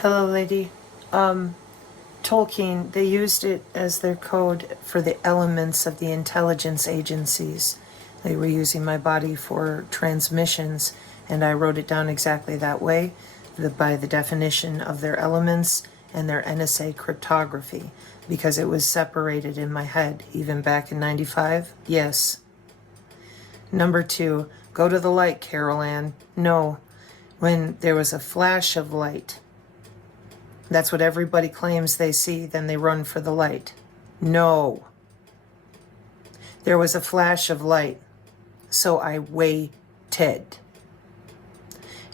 Hello, lady. Tolkien, they used it as their code for the elements of the intelligence agencies. They were using my body for transmissions, and I wrote it down exactly that way, by the definition of their elements and their NSA cryptography, because it was separated in my head, even back in 95. Yes. Number 2, go to the light, Carol Ann. No, when there was a flash of light. That's what everybody claims they see, then they run for the light. No. There was a flash of light, so I waited.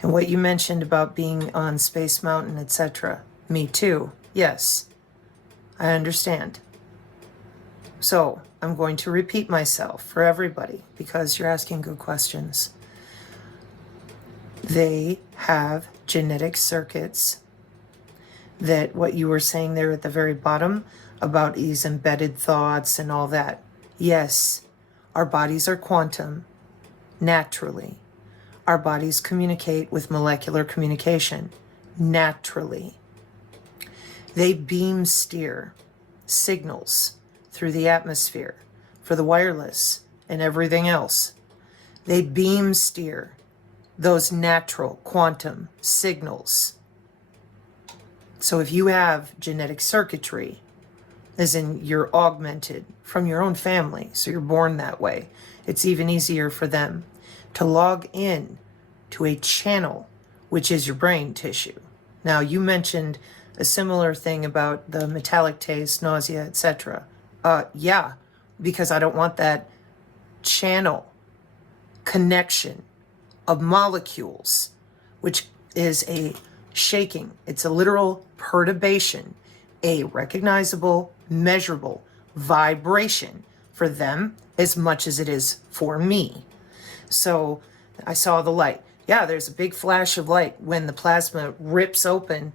And what you mentioned about being on Space Mountain, etc., me too. Yes, I understand. So I'm going to repeat myself for everybody because you're asking good questions. They have genetic circuits that what you were saying there at the very bottom about these embedded thoughts and all that. Yes, our bodies are quantum, naturally. Our bodies communicate with molecular communication, naturally. They beam steer signals through the atmosphere for the wireless and everything else. They beam steer those natural quantum signals. So if you have genetic circuitry, as in you're augmented from your own family, so you're born that way, it's even easier for them to log in to a channel, which is your brain tissue. Now, you mentioned a similar thing about the metallic taste, nausea, etc. Yeah, because I don't want that channel connection of molecules, which is a shaking. It's a literal perturbation, a recognizable, measurable vibration for them as much as it is for me. So I saw the light. Yeah, there's a big flash of light when the plasma rips open,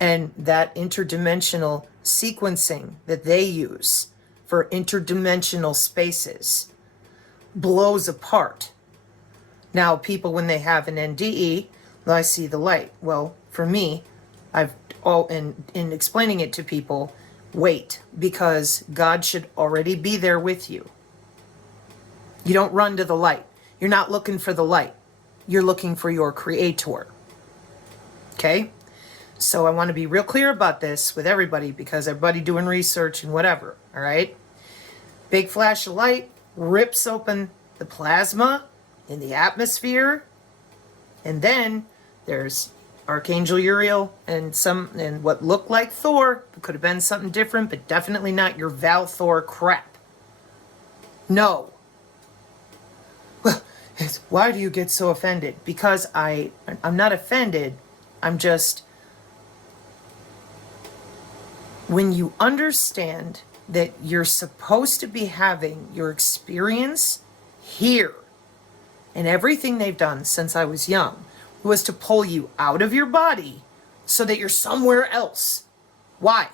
and that interdimensional sequencing that they use for interdimensional spaces blows apart. Now, people, when they have an NDE, I see the light. Well, for me, in explaining it to people, wait, because God should already be there with you. You don't run to the light. You're not looking for the light. You're looking for your creator. Okay? So I want to be real clear about this with everybody because everybody doing research and whatever, all right? Big flash of light rips open the plasma in the atmosphere, and then there's Archangel Uriel and what looked like Thor. It could have been something different, but definitely not your Val Thor crap. No. Well, why do you get so offended? Because I'm not offended. I'm just, when you understand that you're supposed to be having your experience here, and everything they've done since I was young was to pull you out of your body so that you're somewhere else. Why?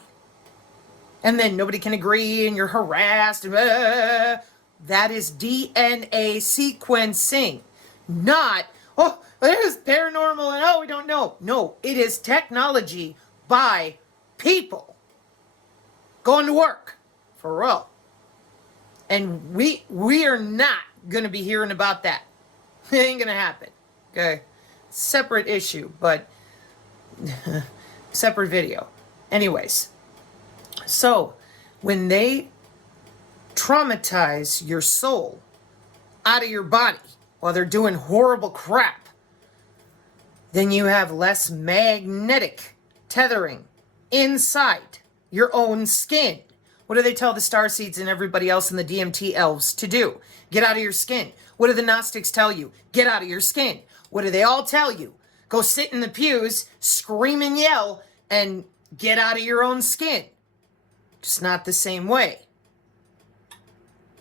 And then nobody can agree and you're harassed. That is DNA sequencing, not, oh, there's paranormal and oh, we don't know. No, it is technology by people going to work for real. And we are not going to be hearing about that. It ain't going to happen. Okay? Separate issue, but separate video. Anyways, so when they traumatize your soul out of your body while they're doing horrible crap, then you have less magnetic tethering inside your own skin. What do they tell the starseeds and everybody else in the DMT elves to do? Get out of your skin. What do the Gnostics tell you? Get out of your skin. What do they all tell you? Go sit in the pews, scream and yell, and get out of your own skin. Just not the same way.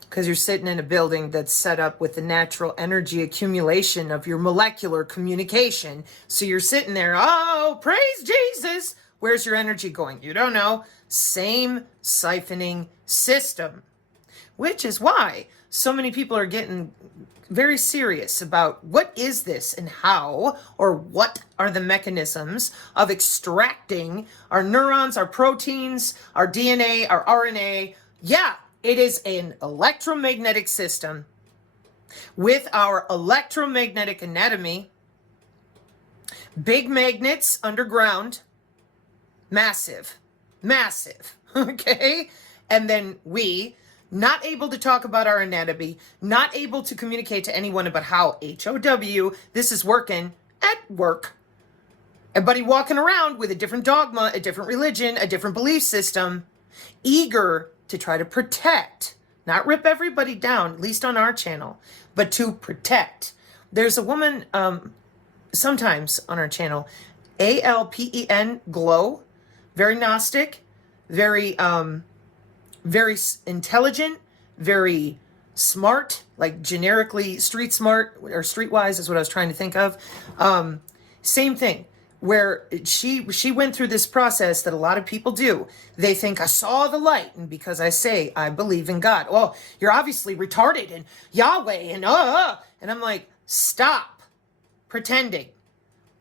Because you're sitting in a building that's set up with the natural energy accumulation of your molecular communication. So you're sitting there, oh, praise Jesus. Where's your energy going? You don't know. Same siphoning system. Which is why so many people are getting very serious about what is this and how, or what are the mechanisms of extracting our neurons, our proteins, our DNA, our RNA. Yeah, it is an electromagnetic system with our electromagnetic anatomy, big magnets underground, massive, okay? And then we, not able to talk about our anatomy, not able to communicate to anyone about how HOW this is working at work. Everybody walking around with a different dogma, a different religion, a different belief system, eager to try to protect, not rip everybody down, at least on our channel, but to protect. There's a woman sometimes on our channel, ALPEN Glow, very Gnostic, very intelligent, very smart, like generically street smart or streetwise is what I was trying to think of. Same thing, where she went through this process that a lot of people do. They think, I saw the light, and because I say I believe in God, well, you're obviously retarded and Yahweh and I'm like, stop pretending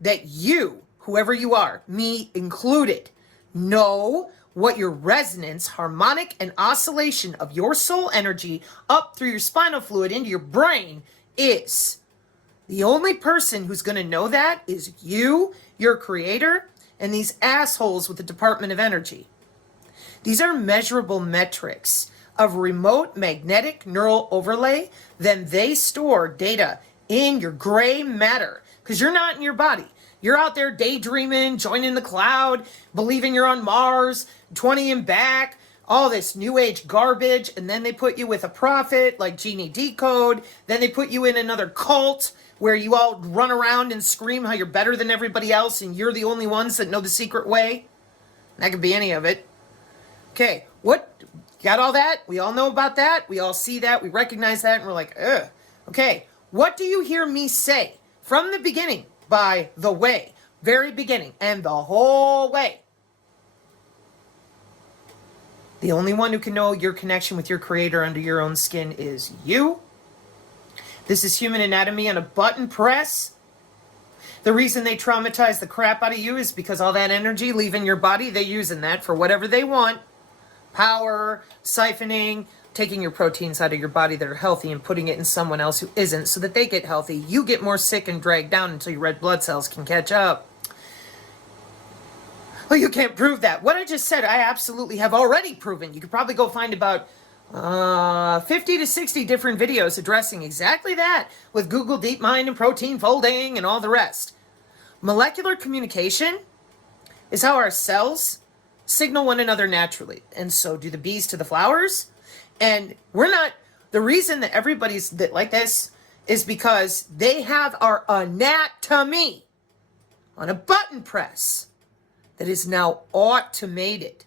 that you, whoever you are, me included, know what your resonance, harmonic, and oscillation of your soul energy up through your spinal fluid into your brain is. The only person who's going to know that is you, your creator, and these assholes with the Department of Energy. These are measurable metrics of remote magnetic neural overlay. Then they store data in your gray matter because you're not in your body. You're out there daydreaming, joining the cloud, believing you're on Mars, 20 and back, all this new age garbage. And then they put you with a prophet like Genie Decode. Then they put you in another cult where you all run around and scream how you're better than everybody else and you're the only ones that know the secret way. That could be any of it. Okay, what? Got all that? We all know about that. We all see that. We recognize that. And we're like, ugh. Okay, what do you hear me say from the beginning? By the way, very beginning, and the whole way. The only one who can know your connection with your creator under your own skin is you. This is human anatomy on a button press. The reason they traumatize the crap out of you is because all that energy leaving your body, they're using that for whatever they want. Power, siphoning, taking your proteins out of your body that are healthy and putting it in someone else who isn't so that they get healthy. You get more sick and dragged down until your red blood cells can catch up. Well, you can't prove that. What I just said, I absolutely have already proven. You could probably go find about 50 to 60 different videos addressing exactly that with Google DeepMind and protein folding and all the rest. Molecular communication is how our cells signal one another naturally, and so do the bees to the flowers. And we're not, the reason that everybody's like this is because they have our anatomy on a button press that is now automated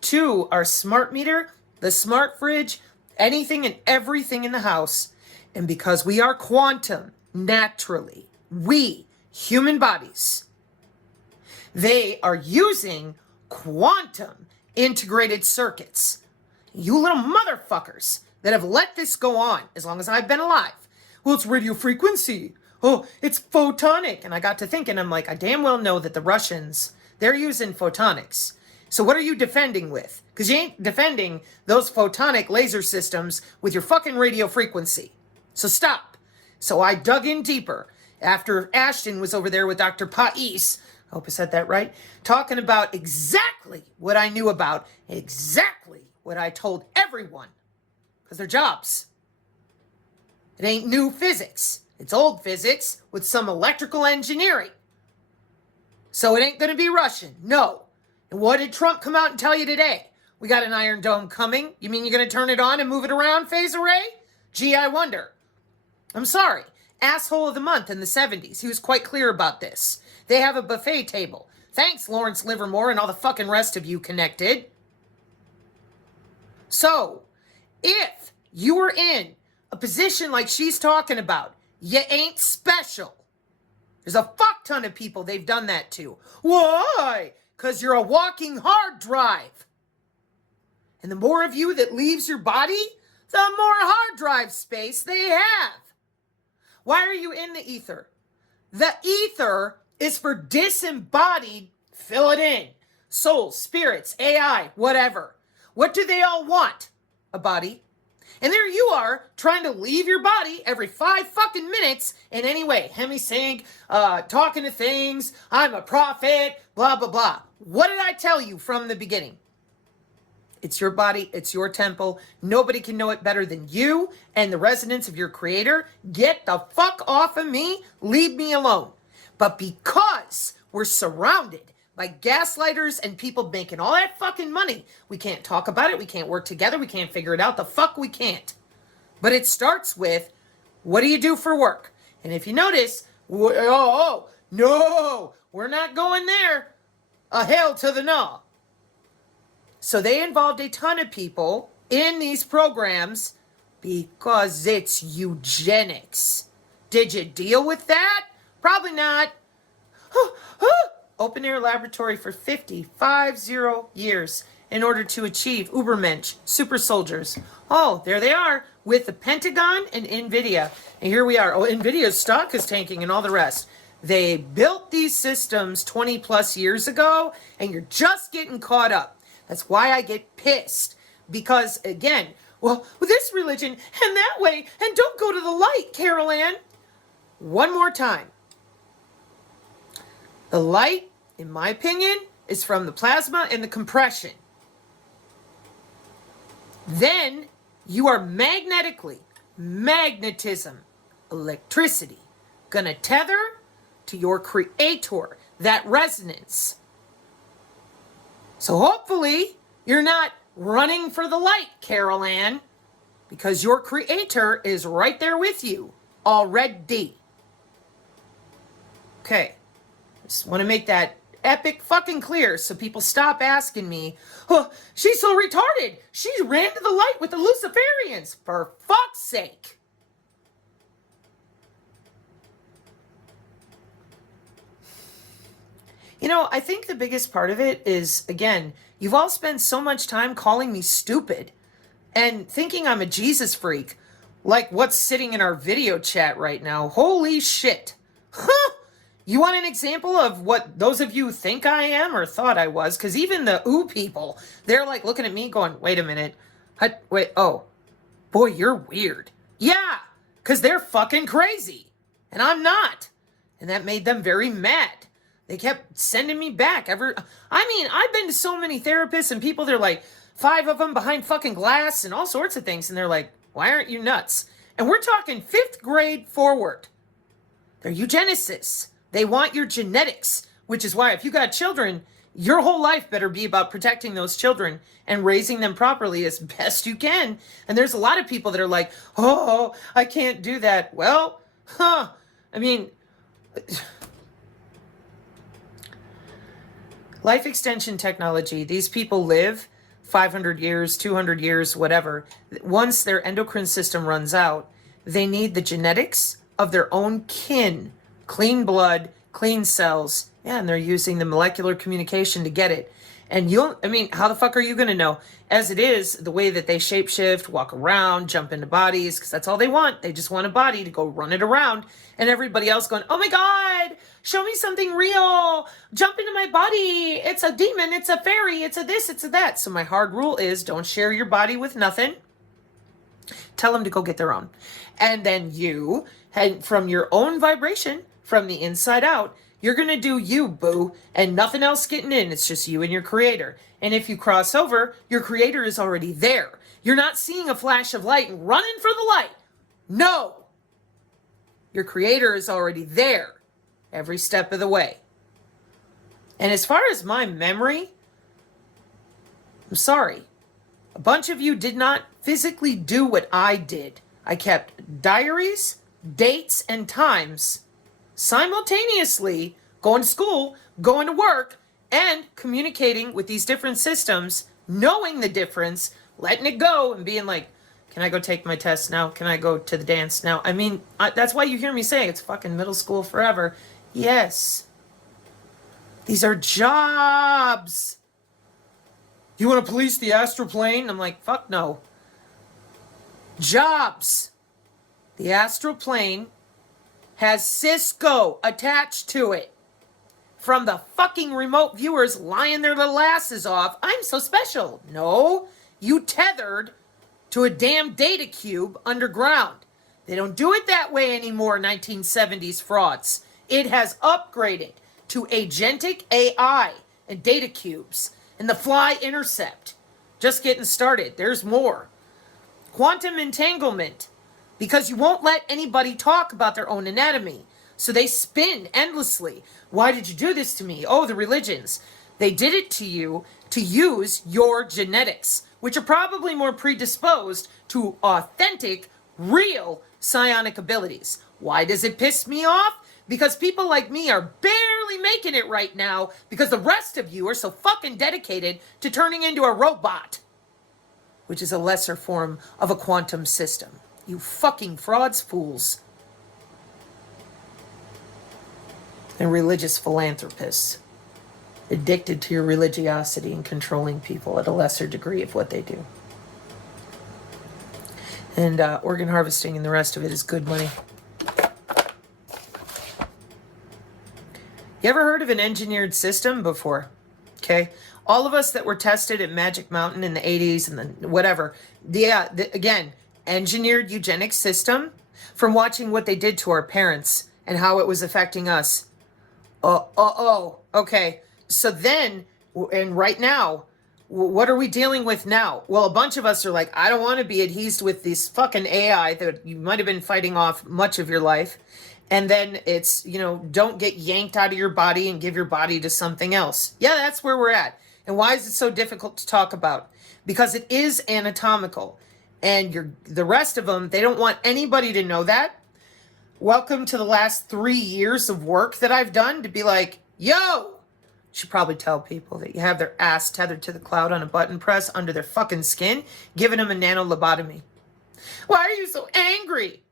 to our smart meter, the smart fridge, anything and everything in the house. And because we are quantum naturally, we, human bodies, they are using quantum integrated circuits. You little motherfuckers that have let this go on as long as I've been alive. Well, it's radio frequency. Oh, it's photonic. And I got to thinking, I'm like, I damn well know that the Russians, they're using photonics. So what are you defending with? Because you ain't defending those photonic laser systems with your fucking radio frequency. So stop. So I dug in deeper after Ashton was over there with Dr. Pais, I hope I said that right, talking about exactly what I knew about, exactly what I told everyone, because they're jobs. It ain't new physics. It's old physics with some electrical engineering. So it ain't going to be Russian. No. And what did Trump come out and tell you today? We got an Iron Dome coming. You mean you're going to turn it on and move it around, phase array? Gee, I wonder. I'm sorry. Asshole of the month in the 70s. He was quite clear about this. They have a buffet table. Thanks, Lawrence Livermore and all the fucking rest of you connected. So, if you were in a position like she's talking about, you ain't special. There's a fuck ton of people they've done that to. Why? Because you're a walking hard drive. And the more of you that leaves your body, the more hard drive space they have. Why are you in the ether? The ether is for disembodied, fill it in, souls, spirits, AI, whatever. What do they all want? A body. And there you are, trying to leave your body every 5 fucking minutes in any way. Hemisync, talking to things, I'm a prophet, blah, blah, blah. What did I tell you from the beginning? It's your body, it's your temple. Nobody can know it better than you and the residents of your creator. Get the fuck off of me, leave me alone. But because we're surrounded by gaslighters and people making all that fucking money, we can't talk about it, we can't work together, we can't figure it out. The fuck we can't. But it starts with, what do you do for work? And if you notice, no, we're not going there. A hell to the no. So they involved a ton of people in these programs because it's eugenics. Did you deal with that? Probably not. Open air laboratory for 50 years in order to achieve Ubermensch, super soldiers. Oh, there they are with the Pentagon and NVIDIA. And here we are. Oh, NVIDIA's stock is tanking and all the rest. They built these systems 20 plus years ago, and you're just getting caught up. That's why I get pissed. Because, again, well, with this religion and that way, and don't go to the light, Carol Ann. One more time. The light, in my opinion, is from the plasma and the compression. Then you are magnetism, electricity, gonna tether to your creator, that resonance. So hopefully you're not running for the light, Carol Ann, because your creator is right there with you already. Okay, just want to make that epic fucking clear so people stop asking me, oh, she's so retarded. She ran to the light with the Luciferians. For fuck's sake. You know, I think the biggest part of it is, again, you've all spent so much time calling me stupid and thinking I'm a Jesus freak, like what's sitting in our video chat right now. Holy shit. Huh? You want an example of what those of you think I am or thought I was? Because even the people, they're like looking at me going, wait a minute. Wait, oh, boy, you're weird. Yeah, because they're fucking crazy. And I'm not. And that made them very mad. They kept sending me back. I've been to so many therapists and people, they're like, 5 of them behind fucking glass and all sorts of things. And they're like, why aren't you nuts? And we're talking 5th grade forward. They're eugenicists. They want your genetics, which is why if you got children, your whole life better be about protecting those children and raising them properly as best you can. And there's a lot of people that are like, oh, I can't do that. Well, life extension technology, these people live 500 years, 200 years, whatever. Once their endocrine system runs out, they need the genetics of their own kin, clean blood, clean cells. Yeah, and they're using the molecular communication to get it. And how the fuck are you going to know? As it is, the way that they shapeshift, walk around, jump into bodies, because that's all they want. They just want a body to go run it around. And everybody else going, oh my God, show me something real. Jump into my body. It's a demon. It's a fairy. It's a this. It's a that. So my hard rule is don't share your body with nothing. Tell them to go get their own. And then you, from your own vibration, from the inside out, you're going to do you, boo, and nothing else getting in. It's just you and your creator. And if you cross over, your creator is already there. You're not seeing a flash of light and running for the light. No. Your creator is already there every step of the way. And as far as my memory, I'm sorry. A bunch of you did not physically do what I did. I kept diaries, dates, and times simultaneously, going to school, going to work, and communicating with these different systems, knowing the difference, letting it go, and being like, can I go take my test now? Can I go to the dance now? That's why you hear me say it's fucking middle school forever. Yes. These are jobs. You want to police the astral plane? I'm like, fuck no. Jobs. The astral plane has Cisco attached to it. From the fucking remote viewers lying their little asses off, I'm so special. No, you tethered to a damn data cube underground. They don't do it that way anymore, 1970s frauds. It has upgraded to agentic AI and data cubes and the fly intercept. Just getting started. There's more. Quantum entanglement. Because you won't let anybody talk about their own anatomy. So they spin endlessly. Why did you do this to me? Oh, the religions. They did it to you to use your genetics, which are probably more predisposed to authentic, real psionic abilities. Why does it piss me off? Because people like me are barely making it right now because the rest of you are so fucking dedicated to turning into a robot, which is a lesser form of a quantum system. You fucking frauds, fools. And religious philanthropists, addicted to your religiosity and controlling people at a lesser degree of what they do. And organ harvesting and the rest of it is good money. You ever heard of an engineered system before? Okay. All of us that were tested at Magic Mountain in the 80s and the whatever. Again, engineered eugenics system from watching what they did to our parents and how it was affecting us. Okay. So then, and right now, what are we dealing with now? Well, a bunch of us are like, I don't want to be adhesed with this fucking AI that you might have been fighting off much of your life. And then it's, don't get yanked out of your body and give your body to something else. Yeah, that's where we're at. And why is it so difficult to talk about? Because it is anatomical. And the rest of them, they don't want anybody to know that. Welcome to the last 3 years of work that I've done to be like, yo, should probably tell people that you have their ass tethered to the cloud on a button press under their fucking skin, giving them a nano lobotomy. Why are you so angry?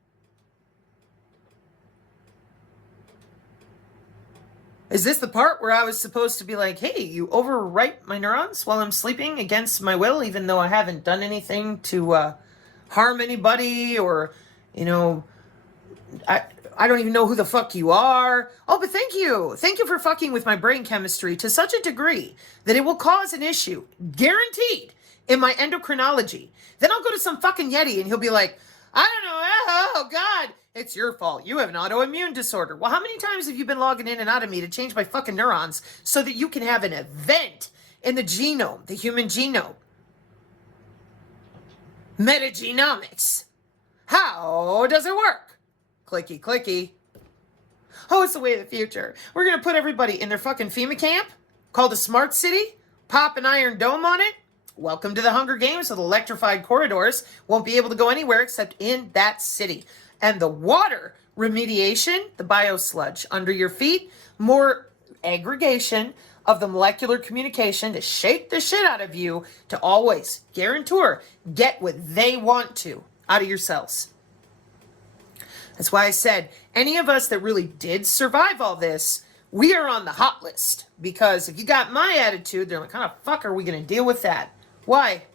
Is this the part where I was supposed to be like, hey, you overwrite my neurons while I'm sleeping against my will, even though I haven't done anything to harm anybody or, I don't even know who the fuck you are. Oh, but thank you. Thank you for fucking with my brain chemistry to such a degree that it will cause an issue, guaranteed, in my endocrinology. Then I'll go to some fucking Yeti and he'll be like, I don't know. Oh, God. It's your fault. You have an autoimmune disorder. Well, how many times have you been logging in and out of me to change my fucking neurons so that you can have an event in the genome, the human genome? Metagenomics. How does it work? Clicky, clicky. Oh, it's the way of the future. We're going to put everybody in their fucking FEMA camp called a smart city, pop an iron dome on it. Welcome to the Hunger Games with electrified corridors. Won't be able to go anywhere except in that city. And the water remediation, the biosludge under your feet, more aggregation of the molecular communication to shake the shit out of you to always guarantor get what they want to out of your cells. That's why I said any of us that really did survive all this, we are on the hot list. Because if you got my attitude, they're like, how the fuck are we going to deal with that? Why?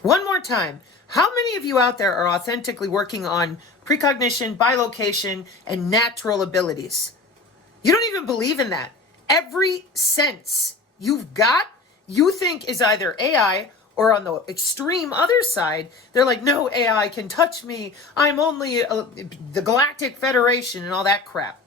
One more time. How many of you out there are authentically working on precognition, bilocation, and natural abilities? You don't even believe in that. Every sense you've got, you think is either AI or on the extreme other side, they're like, no AI can touch me. I'm only the Galactic Federation and all that crap.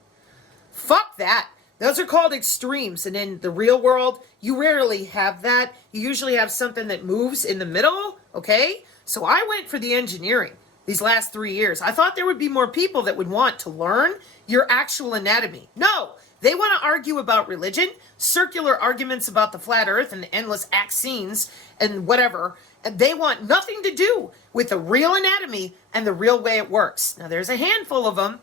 Fuck that. Those are called extremes. And in the real world, you rarely have that. You usually have something that moves in the middle, okay? So I went for the engineering these last 3 years. I thought there would be more people that would want to learn your actual anatomy. No, they want to argue about religion, circular arguments about the flat earth and the endless axes and whatever. And they want nothing to do with the real anatomy and the real way it works. Now, there's a handful of them.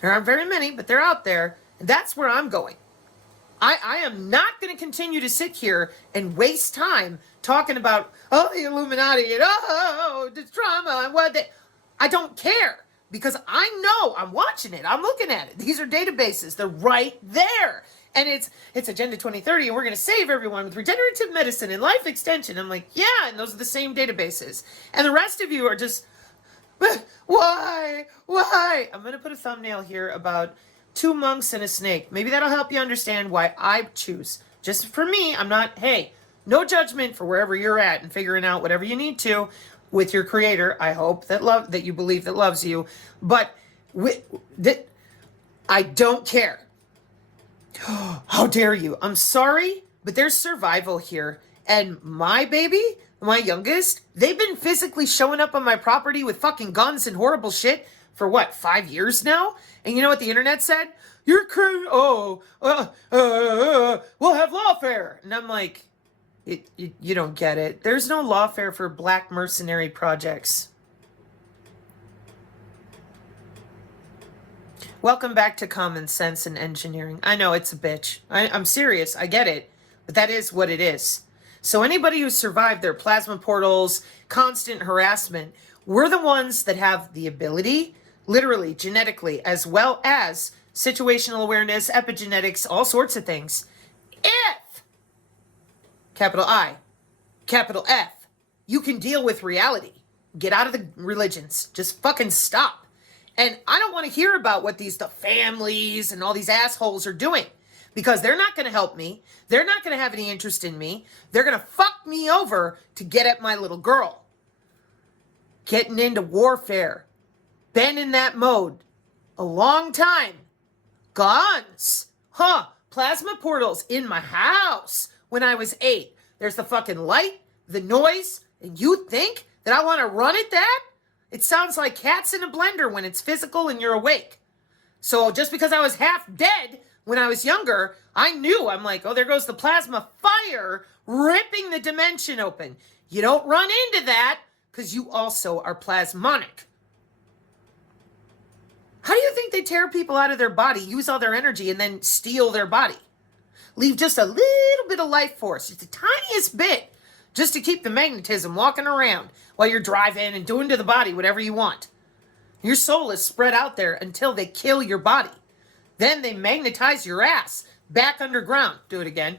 There aren't very many, but they're out there. And that's where I'm going. I am not going to continue to sit here and waste time talking about, oh, the Illuminati and the trauma and what they... I don't care because I know I'm watching it. I'm looking at it. These are databases. They're right there. And it's Agenda 2030, and we're going to save everyone with regenerative medicine and life extension. I'm like, yeah, and those are the same databases. And the rest of you are just, why? I'm going to put a thumbnail here about 2 monks and a snake. Maybe that'll help you understand why I choose. Just for me, I'm not, hey, no judgment for wherever you're at and figuring out whatever you need to with your creator. I hope that you believe that loves you. But I don't care. How dare you? I'm sorry, but there's survival here. And my baby, my youngest, they've been physically showing up on my property with fucking guns and horrible shit for what, 5 years now? And you know what the internet said? You're crazy. Oh, we'll have lawfare. And I'm like, you don't get it. There's no lawfare for black mercenary projects. Welcome back to Common Sense and Engineering. I know it's a bitch. I'm serious. I get it. But that is what it is. So anybody who survived their plasma portals, constant harassment, we're the ones that have the ability, literally, genetically, as well as situational awareness, epigenetics, all sorts of things. If, capital I, capital F, you can deal with reality. Get out of the religions. Just fucking stop. And I don't want to hear about what the families and all these assholes are doing, because they're not going to help me. They're not going to have any interest in me. They're going to fuck me over to get at my little girl. Getting into warfare. Been in that mode a long time. Guns. Plasma portals in my house when I was 8. There's the fucking light, the noise, and you think that I want to run at that? It sounds like cats in a blender when it's physical and you're awake. So just because I was half dead when I was younger, I knew. I'm like, oh, there goes the plasma fire ripping the dimension open. You don't run into that because you also are plasmonic. How do you think they tear people out of their body, use all their energy, and then steal their body? Leave just a little bit of life force, just the tiniest bit, just to keep the magnetism walking around while you're driving and doing to the body whatever you want. Your soul is spread out there until they kill your body. Then they magnetize your ass back underground. Do it again.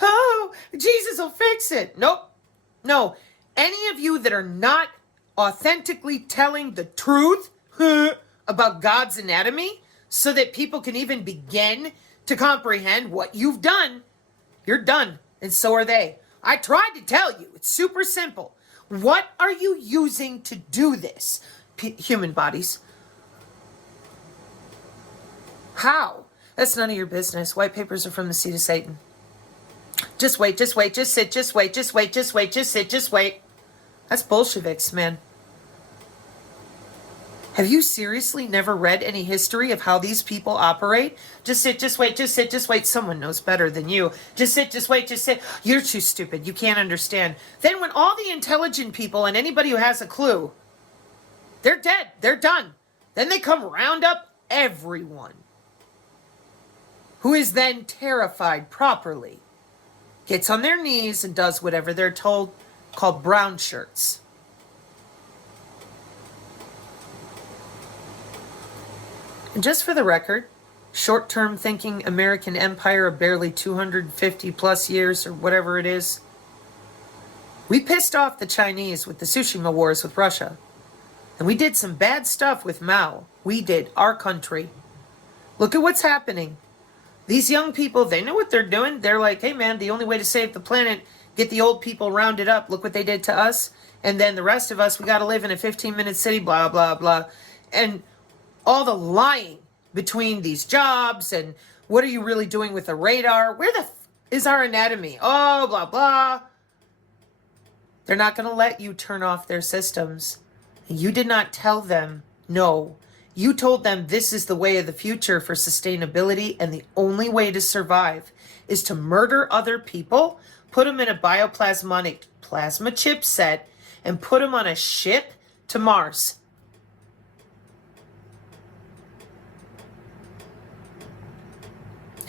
Oh, Jesus will fix it. Nope. No. Any of you that are not authentically telling the truth about God's anatomy so that people can even begin to comprehend what you've done, you're done. And so are they. I tried to tell you. It's super simple. What are you using to do this? Human bodies. How? That's none of your business. White papers are from the seed of Satan. Just wait, just wait, just sit, just wait, just wait, just wait, just sit, just wait. That's Bolsheviks, man. Have you seriously never read any history of how these people operate? Just sit, just wait, just sit, just wait. Someone knows better than you. Just sit, just wait, just sit. You're too stupid. You can't understand. Then when all the intelligent people and anybody who has a clue, they're dead. They're done. Then they come round up everyone who is then terrified properly, gets on their knees and does whatever they're told, called brown shirts. And just for the record, short-term thinking American empire of barely 250 plus years or whatever it is, we pissed off the Chinese with the Tsushima Wars with Russia. And we did some bad stuff with Mao. We did, our country. Look at what's happening. These young people, they know what they're doing. They're like, hey man, the only way to save the planet, get the old people rounded up. Look what they did to us. And then the rest of us, we got to live in a 15-minute city, blah, blah, blah. And all the lying between these jobs and what are you really doing with the radar? Where the is our anatomy? Oh, blah, blah. They're not going to let you turn off their systems. You did not tell them no. You told them this is the way of the future for sustainability, and the only way to survive is to murder other people, put them in a bioplasmonic plasma chipset, and put them on a ship to Mars.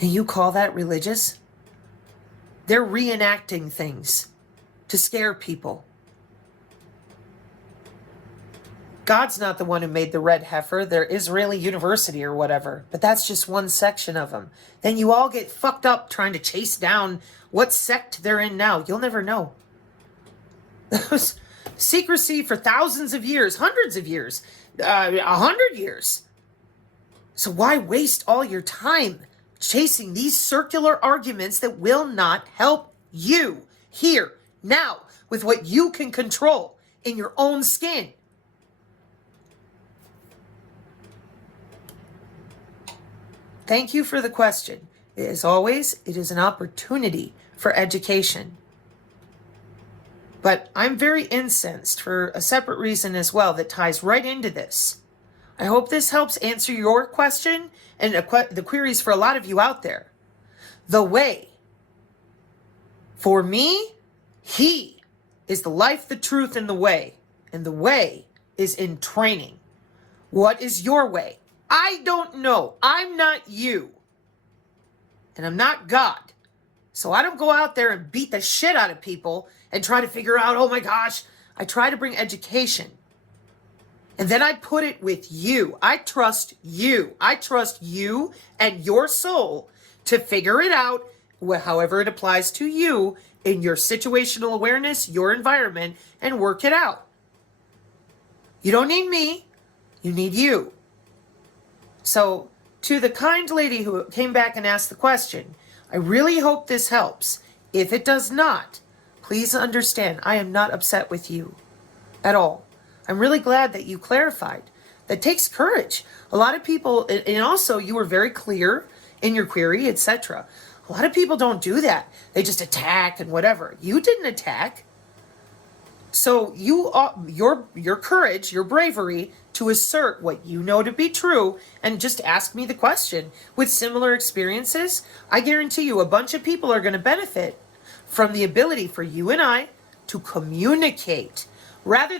And you call that religious? They're reenacting things to scare people. God's not the one who made the red heifer. They're Israeli University or whatever. But that's just one section of them. Then you all get fucked up trying to chase down what sect they're in now. You'll never know. Secrecy for thousands of years, hundreds of years, 100 years. So why waste all your time chasing these circular arguments that will not help you here, now, with what you can control in your own skin? Thank you for the question. As always, it is an opportunity for education. But I'm very incensed for a separate reason as well that ties right into this. I hope this helps answer your question and the queries for a lot of you out there. The way. For me, he is the life, the truth, and the way. And the way is in training. What is your way? I don't know. I'm not you. And I'm not God. So I don't go out there and beat the shit out of people and try to figure out, oh my gosh. I try to bring education. And then I put it with you. I trust you. I trust you and your soul to figure it out, however it applies to you in your situational awareness, your environment, and work it out. You don't need me. You need you. So, to the kind lady who came back and asked the question, I really hope this helps. If it does not, please understand I am not upset with you at all. I'm really glad that you clarified. That takes courage. A lot of people, and also you were very clear in your query, etc. A lot of people don't do that. They just attack and whatever. You didn't attack. So your courage, your bravery to assert what you know to be true and just ask me the question with similar experiences, I guarantee you a bunch of people are going to benefit from the ability for you and I to communicate rather